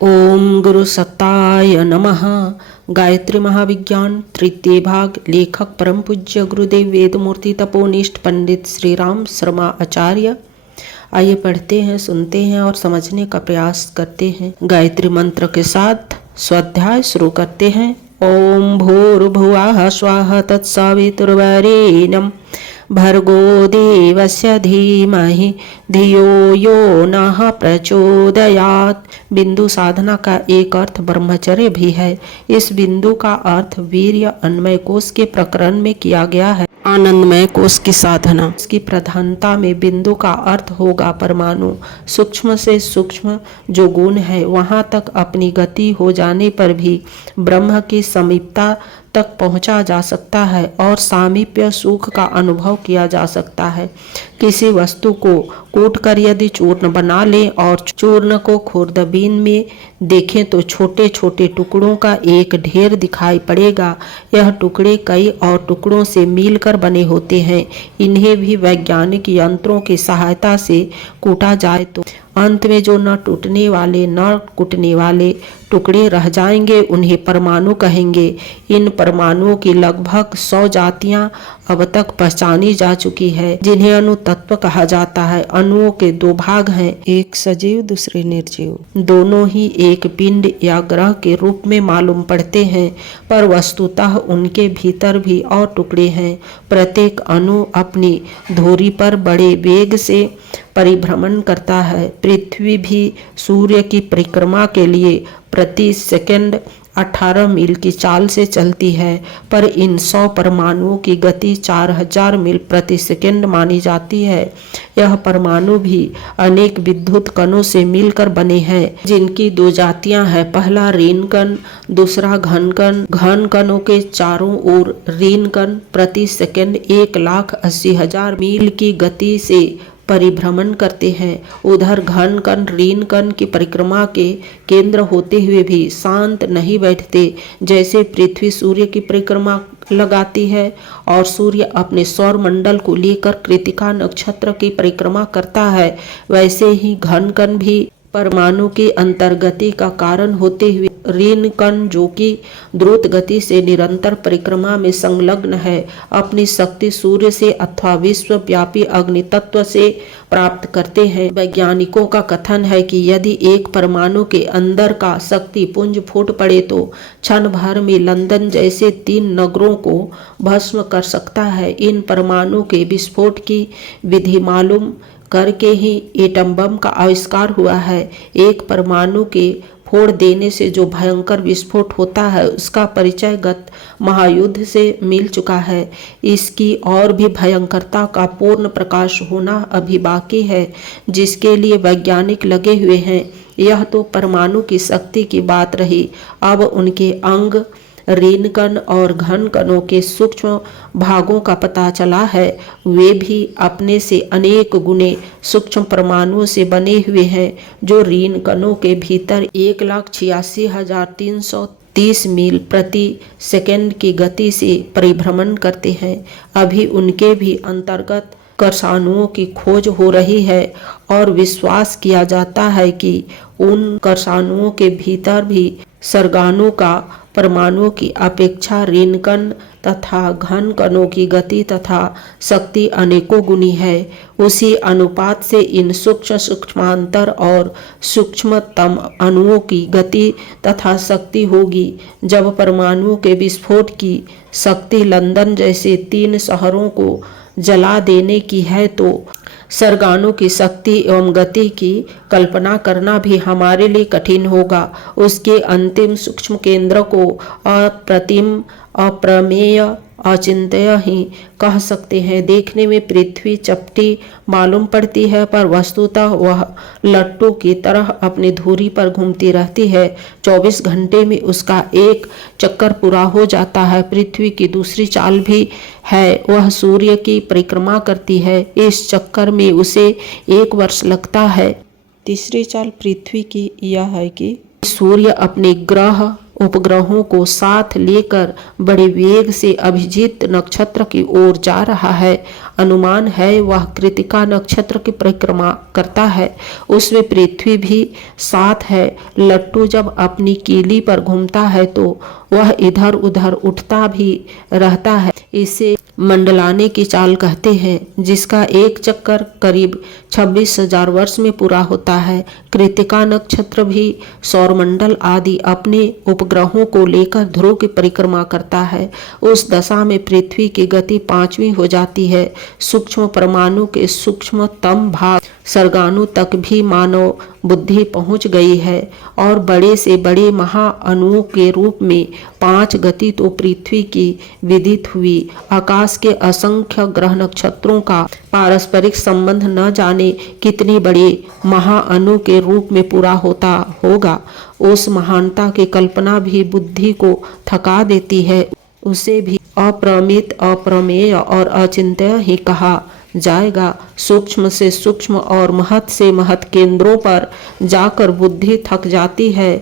ओम गुरु सत्ताय नमः। गायत्री महाविज्ञान तृतीय भाग। लेखक परम पूज्य गुरुदेव वेदमूर्ति तपोनिष्ठ पंडित श्री राम शर्मा आचार्य। आइए पढ़ते हैं, सुनते हैं और समझने का प्रयास करते हैं। गायत्री मंत्र के साथ स्वाध्याय शुरू करते हैं। ओम भूर्भुवः स्वः तत्सवितुर्वरेण्यं भर्गो देवस्य धीमहि धियो यो नः प्रचोदयात्। बिंदु साधना का एक अर्थ ब्रह्मचर्य भी है। इस बिंदु का अर्थ वीर्य अन्मय कोश के प्रकरण में किया गया है। आनंदमय कोश की साधना। इसकी प्रधानता में बिंदु का अर्थ होगा परमाणु। सूक्ष्म से सूक्ष्म जो गुण है वहां तक अपनी गति हो जाने पर भी ब्रह्म की समीपता तक पहुंचा जा सकता है और सामीप्य सुख का अनुभव किया जा सकता है। किसी वस्तु को कूटकर यदि चूर्ण बना लें और चूर्ण को खुर्दबीन में देखें तो छोटे छोटे टुकड़ों का एक ढेर दिखाई पड़ेगा। यह टुकड़े कई और टुकड़ों से मिलकर बने होते हैं। इन्हें भी वैज्ञानिक यंत्रों की सहायता से कूटा जाए तो अंत में जो न टूटने वाले न कूटने वाले टुकड़े रह जाएंगे उन्हें परमाणु कहेंगे। इन परमाणुओं की लगभग 100 जातियां अब तक पहचानी जा चुकी है, जिन्हें अणु तत्व कहा जाता है। अणुओं के 2 भाग हैं, एक सजीव दूसरे निर्जीव। दोनों ही एक पिंड या ग्रह के रूप में मालूम पड़ते हैं, पर वस्तुतः उनके भीतर भी और टुकड़े हैं। प्रत्येक अणु अपनी धुरी पर बड़े वेग से परिभ्रमण करता है। पृथ्वी भी सूर्य की परिक्रमा के लिए प्रति सेकंड 18 मील की चाल से चलती है, पर इन 100 परमाणुओं की गति 4000 मील प्रति सेकंड मानी जाती है। यह परमाणु भी अनेक विद्युत कणों से मिलकर बने हैं, जिनकी 2 जातियां हैं। पहला ऋण कण, दूसरा घन कण। घन कणों के चारों ओर ऋण कण प्रति सेकंड 1,80,000 मील की गति से परिभ्रमण करते हैं। उधर घन कण ऋण कण की परिक्रमा के केंद्र होते हुए भी शांत नहीं बैठते। जैसे पृथ्वी सूर्य की परिक्रमा लगाती है और सूर्य अपने सौर मंडल को लेकर कृत्तिका नक्षत्र की परिक्रमा करता है, वैसे ही घन कण भी परमाणु की अंतर्गति का कारण होते हुए ऋण कण, जो कि द्रुत गति से निरंतर परिक्रमा में संलग्न है, अपनी शक्ति सूर्य से अथवा विश्वव्यापी अग्नि तत्व से प्राप्त करते हैं। वैज्ञानिकों का कथन है कि यदि एक परमाणु के अंदर का शक्ति पुंज फूट पड़े तो क्षण भर में लंदन जैसे 3 नगरों को भस्म कर सकता है। इन परमाणु के विस्फोट की विधि मालूम करके ही एटम बम का आविष्कार हुआ है। एक परमाणु के फोड़ देने से जो भयंकर विस्फोट होता है उसका परिचय गत महायुद्ध से मिल चुका है। इसकी और भी भयंकरता का पूर्ण प्रकाश होना अभी बाकी है, जिसके लिए वैज्ञानिक लगे हुए हैं। यह तो परमाणु की शक्ति की बात रही। अब उनके अंग ऋण कण और घन कणों के सूक्ष्म भागों का पता चला है। वे भी अपने से अनेक गुने सूक्ष्म परमाणुओं से बने हुए हैं, जो ऋण कणों के भीतर 1,86,330 मील प्रति सेकंड की गति से परिभ्रमण करते हैं। अभी उनके भी अंतर्गत कर्षाणुओं की खोज हो रही है और विश्वास किया जाता है कि उन कर्षाणुओं के भीतर भी सर्गाणु का परमाणुओं की अपेक्षा ऋण कण तथा घन कणों की गति तथा शक्ति अनेकों गुनी है। उसी अनुपात से इन सूक्ष्म सूक्ष्मांतर और सूक्ष्मतम अणुओं की गति तथा शक्ति होगी। जब परमाणुओं के विस्फोट की शक्ति लंदन जैसे 3 शहरों को जला देने की है तो सर्गाणु की शक्ति एवं गति की कल्पना करना भी हमारे लिए कठिन होगा। उसके अंतिम सूक्ष्म केंद्र को अप्रतिम, अप्रमेय, अचिंत्य ही कह सकते हैं। देखने में पृथ्वी चपटी मालूम पड़ती है, पर वस्तुतः वह लट्टू की तरह अपनी धुरी पर घूमती रहती है। 24 घंटे में उसका एक चक्कर पूरा हो जाता है। पृथ्वी की दूसरी चाल भी है, वह सूर्य की परिक्रमा करती है। इस चक्कर में उसे 1 वर्ष लगता है। तीसरी चाल पृथ्वी की यह है कि सूर्य अपने ग्रह उपग्रहों को साथ लेकर बड़े वेग से अभिजीत नक्षत्र की ओर जा रहा है। अनुमान है वह कृतिका नक्षत्र की परिक्रमा करता है, उसमें पृथ्वी भी साथ है। लट्टू जब अपनी कीली पर घूमता है तो वह इधर उधर उठता भी रहता है। इसे मंडलाने की चाल कहते हैं, जिसका एक चक्कर करीब 26,000 वर्ष में पूरा होता है। कृतिका नक्षत्र भी सौरमंडल आदि अपने उपग्रहों को लेकर ध्रुव की परिक्रमा करता है। उस दशा में पृथ्वी की गति 5वीं हो जाती है। सूक्ष्म परमाणु के सूक्ष्मतम भाग सर्गाणु तक भी मानव बुद्धि पहुंच गई है और बड़े से बड़े महाअणुओं के रूप में 5 गति तो पृथ्वी की विदित हुई। आकाश के असंख्य ग्रह नक्षत्रों का पारस्परिक संबंध न जाने कितने बड़े महाअणु के रूप में पूरा होता होगा। उस महानता की कल्पना भी बुद्धि को थका देती है। उसे भी अप्रमित, अप्रमेय और अचिंत्य ही कहा जाएगा। सूक्ष्म से सूक्ष्म और महत से महत केंद्रों पर जाकर बुद्धि थक जाती है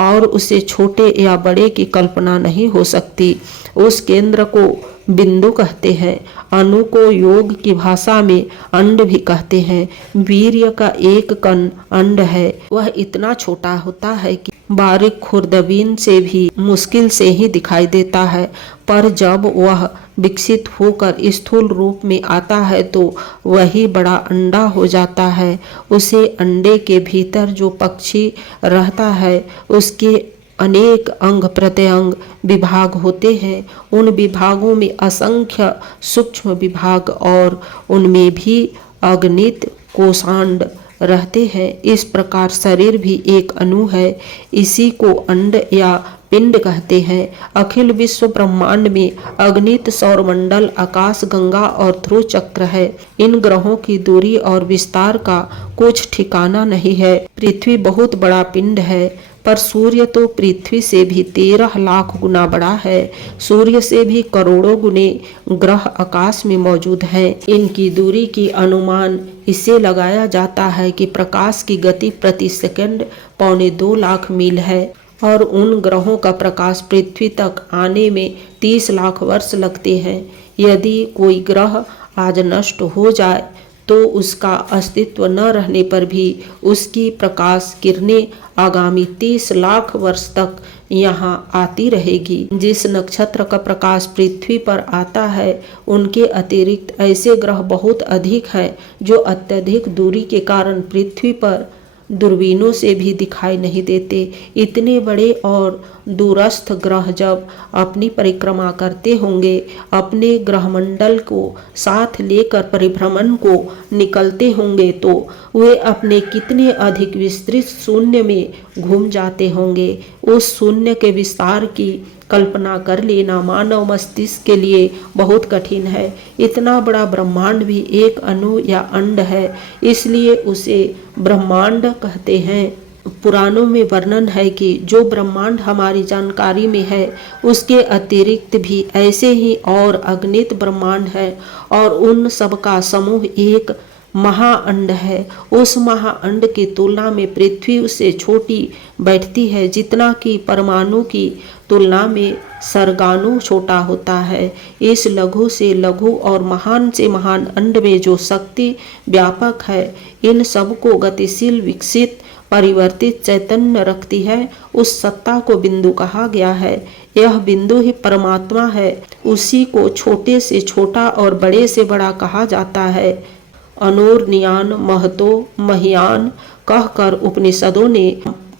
और उसे छोटे या बड़े की कल्पना नहीं हो सकती। उस केंद्र को बिंदु कहते हैं। अणु को योग की भाषा में अंड भी कहते हैं। वीर्य का एक कण अंड है। वह इतना छोटा होता है कि बारीक खुर्दबीन से भी मुश्किल से ही दिखाई देता है, पर जब वह विकसित होकर स्थूल रूप में आता है तो वही बड़ा अंडा हो जाता है। उसे अंडे के भीतर जो पक्षी रहता है उसके अनेक अंग प्रत्यंग विभाग होते हैं। उन विभागों में असंख्य सूक्ष्म विभाग और उनमें भी अगणित कोषांड रहते हैं। इस प्रकार शरीर भी एक अणु है। इसी को अंड या पिंड कहते हैं। अखिल विश्व ब्रह्मांड में अगणित सौरमंडल, आकाश गंगा और ध्रुव चक्र है। इन ग्रहों की दूरी और विस्तार का कुछ ठिकाना नहीं है। पृथ्वी बहुत बड़ा पिंड है, पर सूर्य तो पृथ्वी से भी 13 लाख गुना बड़ा है। सूर्य से भी करोड़ों गुने ग्रह आकाश में मौजूद हैं। इनकी दूरी की अनुमान इससे लगाया जाता है कि प्रकाश की गति प्रति सेकंड 2.25 लाख मील है और उन ग्रहों का प्रकाश पृथ्वी तक आने में 30 लाख वर्ष लगते हैं। यदि कोई ग्रह आज नष्ट हो जाए तो उसका अस्तित्व न रहने पर भी उसकी प्रकाश किरणें आगामी 30 लाख वर्ष तक यहाँ आती रहेगी। जिस नक्षत्र का प्रकाश पृथ्वी पर आता है उनके अतिरिक्त ऐसे ग्रह बहुत अधिक हैं जो अत्यधिक दूरी के कारण पृथ्वी पर दूरबीनों से भी दिखाई नहीं देते। इतने बड़े और दूरस्थ ग्रह जब अपनी परिक्रमा करते होंगे, अपने ग्रहमंडल को साथ लेकर परिभ्रमण को निकलते होंगे, तो वे अपने कितने अधिक विस्तृत शून्य में घूम जाते होंगे। उस शून्य के विस्तार की कल्पना कर लेना मानव मस्तिष्क के लिए बहुत कठिन है। इतना बड़ा ब्रह्मांड भी एक अणु या अंड है, इसलिए उसे ब्रह्मांड कहते हैं। पुराणों में वर्णन है कि जो ब्रह्मांड हमारी जानकारी में है उसके अतिरिक्त भी ऐसे ही और अगणित ब्रह्मांड है और उन सब का समूह एक महाअंड है। उस महाअंड की तुलना में पृथ्वी उससे छोटी बैठती है, जितना कि परमाणु की तुलना में सर्गाणु छोटा होता है। इस लघु से लघु और महान से महान अंड में जो शक्ति व्यापक है, इन सब को गतिशील, विकसित, परिवर्तित चैतन्य रखती है, उस सत्ता को बिंदु कहा गया है। यह बिंदु ही परमात्मा है। उसी को छोटे से छोटा और बड़े से बड़ा कहा जाता है। अनूर्नियान महतो महियान कहकर उपनिषदों ने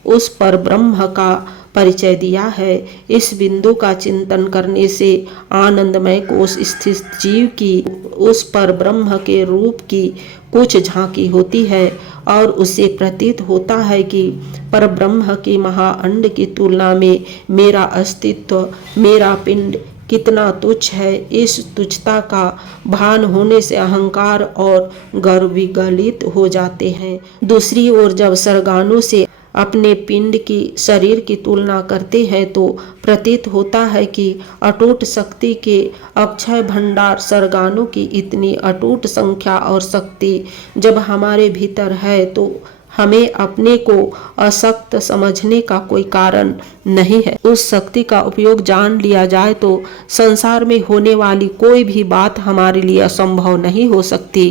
उस पर ब्रह्म का परिचय दिया है। इस बिंदु का चिंतन करने से आनंदमय कोश स्थित जीव की उस पर ब्रह्म के रूप की कुछ झांकी होती है और उसे प्रतीत होता है कि पर ब्रह्म की महाअंड की तुलना में मेरा अस्तित्व, मेरा पिंड कितना तुच्छ है। इस तुच्छता का भान होने से अहंकार और गर्व विगलित हो जाते हैं। दूसरी ओर जब सर्गाणु से अपने पिंड की शरीर की तुलना करते हैं तो प्रतीत होता है कि अटूट शक्ति के अक्षय भंडार सर्गाणु की इतनी अटूट संख्या और शक्ति जब हमारे भीतर है तो हमें अपने को अशक्त समझने का कोई कारण नहीं है। उस शक्ति का उपयोग जान लिया जाए तो संसार में होने वाली कोई भी बात हमारे लिए असंभव नहीं हो सकती।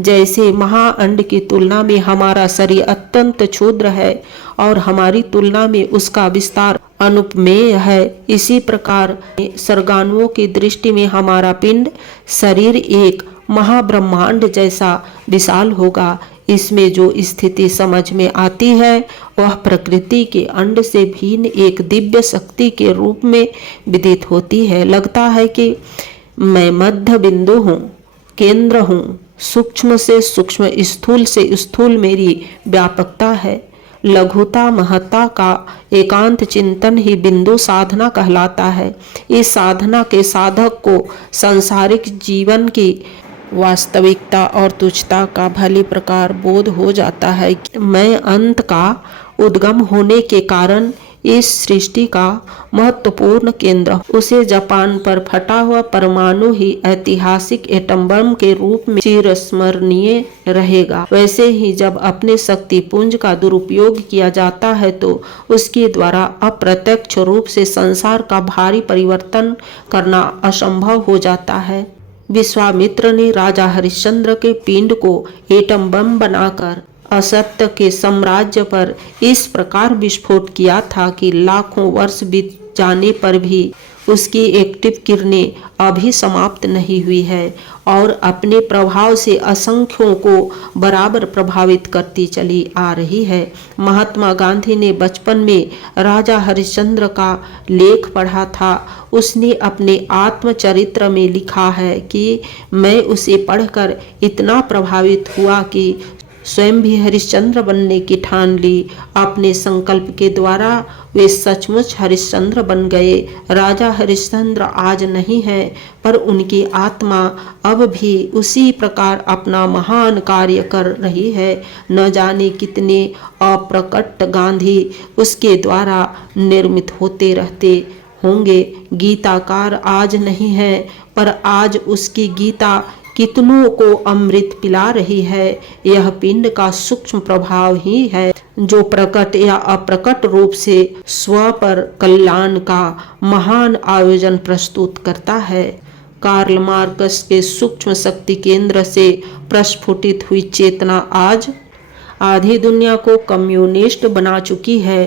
जैसे महाअंड की तुलना में हमारा शरीर अत्यंत क्षुद्र है और हमारी तुलना में उसका विस्तार अनुपमेय है, इसी प्रकार सर्गानुओं की दृष्टि में हमारा पिंड शरीर एक महाब्रह्मांड जैसा विशाल होगा। इसमें जो स्थिति समझ में आती है वह प्रकृति के अंड से भिन्न एक दिव्य शक्ति के रूप में विदित होती है। लगता है कि मैं मध्य बिंदु हूँ, केंद्र हूँ, सूक्ष्म से सूक्ष्म, स्थूल से स्थूल मेरी व्यापकता है। लघुता महत्ता का एकांत चिंतन ही बिंदु साधना कहलाता है। इस साधना के साधक को सांसारिक जीवन की वास्तविकता और तुच्छता का भली प्रकार बोध हो जाता है। मैं अंत का उद्गम होने के कारण इस सृष्टि का महत्वपूर्ण केंद्र, उसे जापान पर फटा हुआ परमाणु ही ऐतिहासिक एटम बम के रूप में चिरस्मरणीय रहेगा। वैसे ही जब अपने शक्ति पुंज का दुरुपयोग किया जाता है तो उसके द्वारा अप्रत्यक्ष रूप से संसार का भारी परिवर्तन करना असंभव हो जाता है। विश्वामित्र ने राजा हरिश्चंद्र के पिंड को एटम बम बनाकर असत्य के साम्राज्य पर इस प्रकार विस्फोट किया था कि लाखों वर्ष बीत जाने पर भी उसकी एक्टिव किरणें अभी समाप्त नहीं हुई है और अपने प्रभाव से असंख्यों को बराबर प्रभावित करती चली आ रही है। महात्मा गांधी ने बचपन में राजा हरिश्चंद्र का लेख पढ़ा था। उसने अपने आत्मचरित्र में लिखा है कि मैं उसे पढ़कर इतना प्रभावित हुआ कि स्वयं भी हरिश्चंद्र बनने की ठान ली। अपने संकल्प के द्वारा वे सचमुच हरिश्चंद्र बन गए। राजा हरिश्चंद्र आज नहीं है पर उनकी आत्मा अब भी उसी प्रकार अपना महान कार्य कर रही है। न जाने कितने अप्रकट गांधी उसके द्वारा निर्मित होते रहते होंगे। गीताकार आज नहीं है पर आज उसकी गीता कितनों को अमृत पिला रही है। यह पिंड का सूक्ष्म प्रभाव ही है जो प्रकट या अप्रकट रूप से स्व पर कल्याण का महान आयोजन प्रस्तुत करता है। कार्ल मार्क्स के सूक्ष्म शक्ति केंद्र से प्रस्फुटित हुई चेतना आज आधी दुनिया को कम्युनिस्ट बना चुकी है।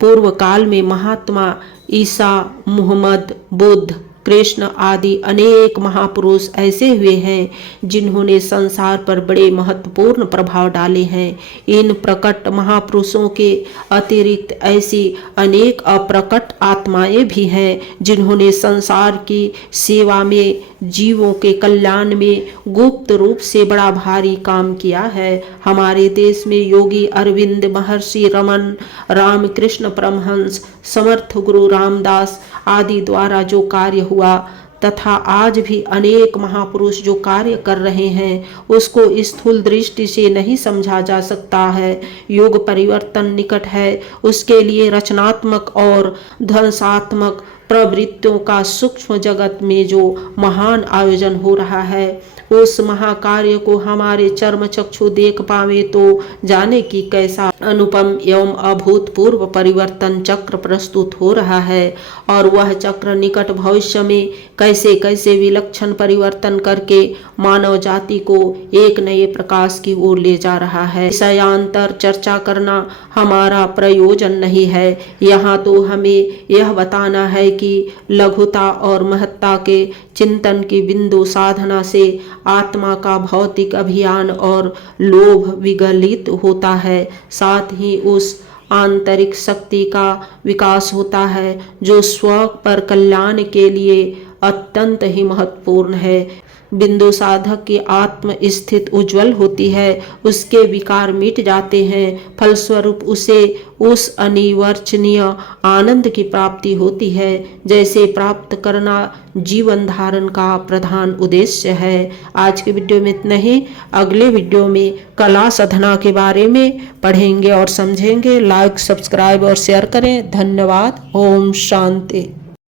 पूर्व काल में महात्मा ईसा, मुहम्मद, बुद्ध, कृष्ण आदि अनेक महापुरुष ऐसे हुए हैं जिन्होंने संसार पर बड़े महत्वपूर्ण प्रभाव डाले हैं। इन प्रकट महापुरुषों के अतिरिक्त ऐसी अनेक अप्रकट आत्माएं भी हैं जिन्होंने संसार की सेवा में, जीवों के कल्याण में गुप्त रूप से बड़ा भारी काम किया है। हमारे देश में योगी अरविंद, महर्षि रमन, रामकृष्ण परमहंस, समर्थ गुरु रामदास आदि द्वारा जो कार्य हुआ तथा आज भी अनेक महापुरुष जो कार्य कर रहे हैं उसको स्थूल दृष्टि से नहीं समझा जा सकता है। युग परिवर्तन निकट है, उसके लिए रचनात्मक और ध्वंसात्मक प्रवृत्तियों का सूक्ष्म जगत में जो महान आयोजन हो रहा है उस महाकार्य को हमारे चर्म चक्षु देख पावे तो जाने की कैसा अनुपम एवं अभूतपूर्व परिवर्तन चक्र प्रस्तुत हो रहा है और वह चक्र निकट भविष्य में कैसे कैसे विलक्षण परिवर्तन करके मानव जाति को एक नए प्रकाश की ओर ले जा रहा है। विषयांतर चर्चा करना हमारा प्रयोजन नहीं है। यहाँ तो हमें यह बताना है कि लघुता और महत्ता के चिंतन की बिंदु साधना से आत्मा का भौतिक अभियान और लोभ विगलित होता है, साथ ही उस आंतरिक शक्ति का विकास होता है जो स्व पर कल्याण के लिए अत्यंत ही महत्वपूर्ण है। बिंदु साधक की आत्म स्थिति उज्जवल होती है, उसके विकार मिट जाते हैं, फलस्वरूप उसे उस अनिर्वचनीय आनंद की प्राप्ति होती है जैसे प्राप्त करना जीवन धारण का प्रधान उद्देश्य है। आज के वीडियो में इतना ही। अगले वीडियो में कला साधना के बारे में पढ़ेंगे और समझेंगे। लाइक, सब्सक्राइब और शेयर करें। धन्यवाद। ओम शांति।